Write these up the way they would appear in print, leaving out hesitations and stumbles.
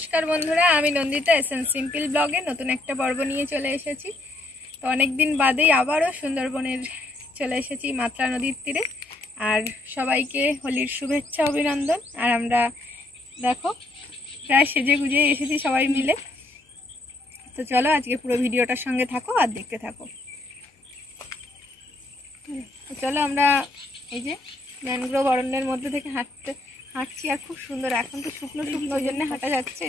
নমস্কার বন্ধুরা, আমি নন্দিতা এসএন সিম্পল ব্লগে নতুন একটা পর্ব নিয়ে চলে এসেছি। তো অনেকদিন বাদেই আবারও সুন্দরবনের চলে এসেছি মাতলা নদীর তীরে। আর সবাইকে হোলির শুভেচ্ছা অভিনন্দন। আর আমরা দেখো প্রায় সেজে গুজে এসেছি সবাই মিলে। তো চলো আজকে পুরো ভিডিওটার সঙ্গে থাকো আর দেখতে থাকো। তো চলো আমরা এই যে ম্যানগ্রোভ অরণ্যের মধ্যে থেকে হাঁটছি। আর খুব সুন্দর, এখন তো শুকনো শুকনো ওই জন্য হাঁটা যাচ্ছে।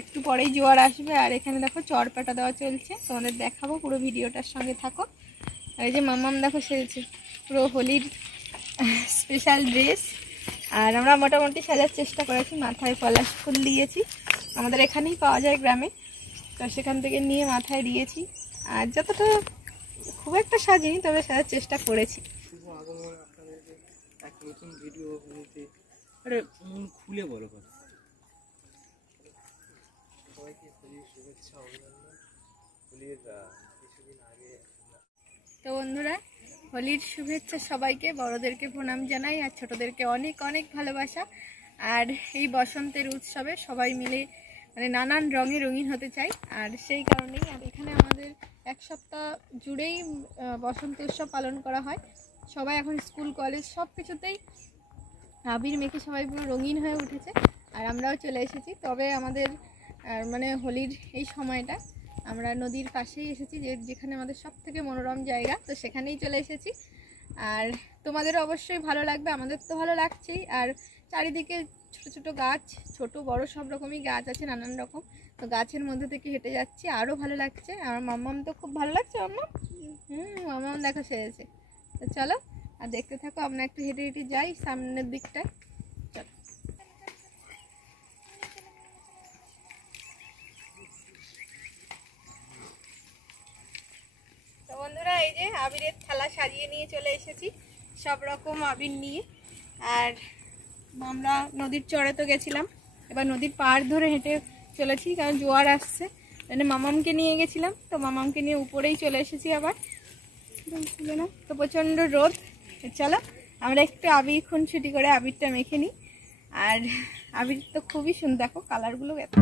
একটু পরেই জোয়ার আসবে। আর এখানে দেখো চড়পাটা দেওয়া চলছে, তোমাদের দেখাবো, পুরো ভিডিওটার সঙ্গে থাকো। আর এই যে মাম্মাম দেখো সেরেছে পুরো হোলির স্পেশাল ড্রেস। আর আমরা মোটামুটি সাজার চেষ্টা করেছি, মাথায় পলাশ ফুল দিয়েছি, আমাদের এখানেই পাওয়া যায় গ্রামে, তো সেখান থেকে নিয়ে মাথায় দিয়েছি। আর যতটা খুব একটা সাজিনি, তবে সাজার চেষ্টা করেছি। নতুন ভিডিও খুলে বলো সবাইকে হোলির শুভেচ্ছা অভিনন্দন। হোলির কিছুদিন আগে তো বন্ধুরা, হোলির শুভেচ্ছা সবাইকে, বড়দেরকে প্রণাম জানাই আর ছোটদেরকে অনেক অনেক ভালোবাসা। আর এই বসন্তের উৎসবে সবাই মিলে মানে নানান রঙে রঙিন হতে চাই। আর সেই কারণেই আর এখানে আমাদের এক সপ্তাহ জুড়েই বসন্ত উৎসব পালন করা হয়। সবাই এখন স্কুল কলেজ সব কিছুতেই আবির মেখে সবাই পুরো রঙিন হয়ে উঠেছে। আর আমরাও চলে এসেছি। তবে আমাদের মানে হোলির এই সময়টা আমরা নদীর পাশেই এসেছি, যেখানে আমাদের সব থেকে মনোরম জায়গা, তো সেখানেই চলে এসেছি। আর তোমাদেরও অবশ্যই ভালো লাগবে, আমাদের তো ভালো লাগছেই। আর চারিদিকে ছোট ছোট গাছ, ছোট বড় সব রকমই গাছ আছে, নানান রকম। তো গাছের মধ্যে থেকে হেঁটে যাচ্ছি, আরও ভালো লাগছে। আমার মাম্মাম তো খুব ভালো লাগছে। মাম্মাম দেখো সেরেছে। তো চলো আর দেখতে থাকো, আমরা একটু হেঁটে হেঁটে যাই সামনের দিকটায়। চলো। তো বন্ধুরা, এই যে আবিরের থালা সাজিয়ে নিয়ে চলে এসেছি, সব রকম আবির নিয়ে। আর আমরা নদীর চড়ে তো গেছিলাম, এবার নদীর পাড় ধরে হেঁটে চলেছি, কারণ জোয়ার আসছে। মানে মামামকে নিয়ে গেছিলাম, তো মামামকে নিয়ে উপরেই চলে এসেছি আবার। তো প্রচণ্ড রোদ। চলো আমরা একটু আবির খুনছুটি করে আবিরটা মেখে নিই। আর আবির তো খুবই সুন্দর, দেখো কালারগুলো এত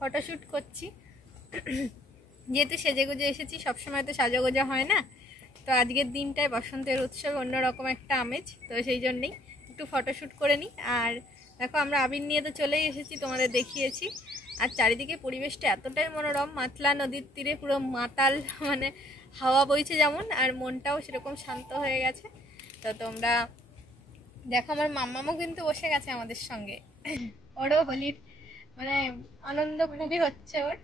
ফটোশ্যুট করছি। যেহেতু সেজেগুজে এসেছি, সবসময় তো সাজাগোজা হয় না, তো আজকের দিনটায় বসন্তের উৎসব অন্যরকম একটা আমেজ, তো সেই জন্যেই একটু ফটোশ্যুট করে নিই। আর দেখো আমরা আবির নিয়ে তো চলেই এসেছি, তোমাদের দেখিয়েছি। আর চারিদিকে পরিবেশটা এতটাই মনোরম, মাতলা নদীর তীরে পুরো মাতাল, মানে হাওয়া বইছে যেমন, আর মনটাও সেরকম শান্ত হয়ে গেছে। তো তোমরা দেখো, আমার মাম্মামও কিন্তু বসে গেছে আমাদের সঙ্গে। ওরও হোলির মানে আনন্দ খুবই হচ্ছে ওর।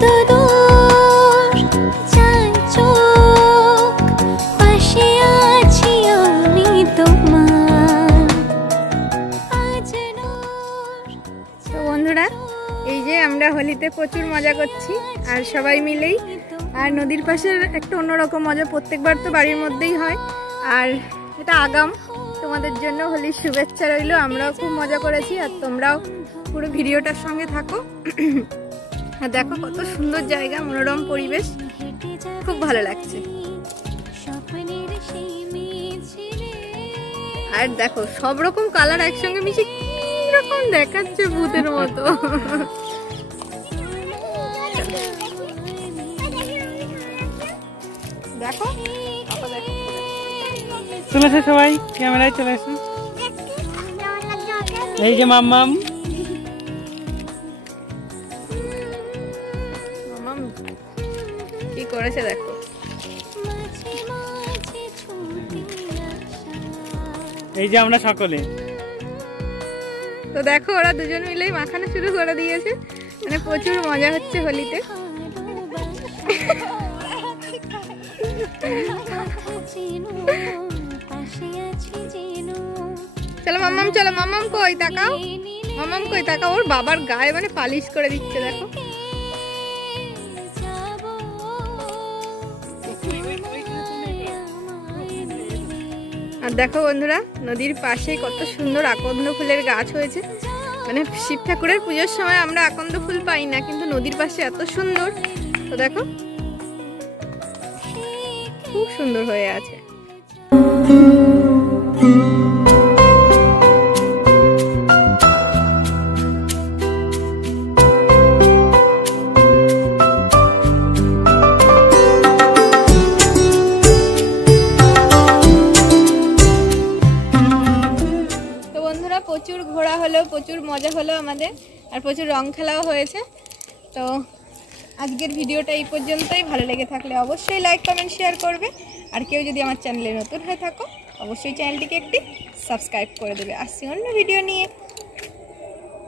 কত দূর যায় চোখ, পাশে আছি আমি তোমার। আজ নূর তো বন্ধুরা, এই যে আমরা হোলিতে প্রচুর মজা করছি আর সবাই মিলেই। আর নদীর পাশের একটা অন্যরকম মজা, প্রত্যেকবার তো বাড়ির মধ্যেই হয়। আর এটা আগাম তোমাদের জন্য হোলির শুভেচ্ছা রইল। আমরাও খুব মজা করেছি আর তোমরাও পুরো ভিডিওটার সঙ্গে থাকো। আর দেখো কত সুন্দর জায়গা, মনোরম পরিবেশ, খুব ভালো লাগছে। স্বপ্নের সেই মিছিলে আর দেখো সব রকম কালার একসঙ্গে মিশে কি রকম দেখাচ্ছে ভূতের মতো। দেখো চলে আসো সবাই, ক্যামেরায় চলে আসো। এই যে মাম্মাম, মামাম কি করেছে দেখো। মাঝে মাঝে ছুটে আসা। এই যে আমরা সকলে। তো দেখো ওরা দুজন মিলেই মাখানো শুরু করে দিয়েছে, মানে প্রচুর মজা হচ্ছে হোলিতে। চলো মাম্মাম, চলো মাম্মাম কই তাকাও, মাম্মাম কই তাকাও। ওর বাবার গায়ে মানে পালিশ করে দিচ্ছে দেখো। আর দেখো বন্ধুরা, নদীর পাশে কত সুন্দর আকন্দ ফুলের গাছ হয়েছে। মানে শিব ঠাকুরের পুজোর সময় আমরা আকন্দ ফুল পাই না, কিন্তু নদীর পাশে এত সুন্দর। তো দেখো খুব সুন্দর হয়ে আছে। প্রচুর ঘোরা হলো, প্রচুর মজা হলো আমাদের, আর প্রচুর রং খেলাও হয়েছে। তো আজকের ভিডিওটা এই পর্যন্তই। ভালো লেগে থাকলে অবশ্যই লাইক কমেন্ট শেয়ার করবে। আর কেউ যদি আমার চ্যানেলে নতুন হয়ে থাকো অবশ্যই চ্যানেলটিকে একটি সাবস্ক্রাইব করে দেবে। আসছি অন্য ভিডিও নিয়ে।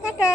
টাটা।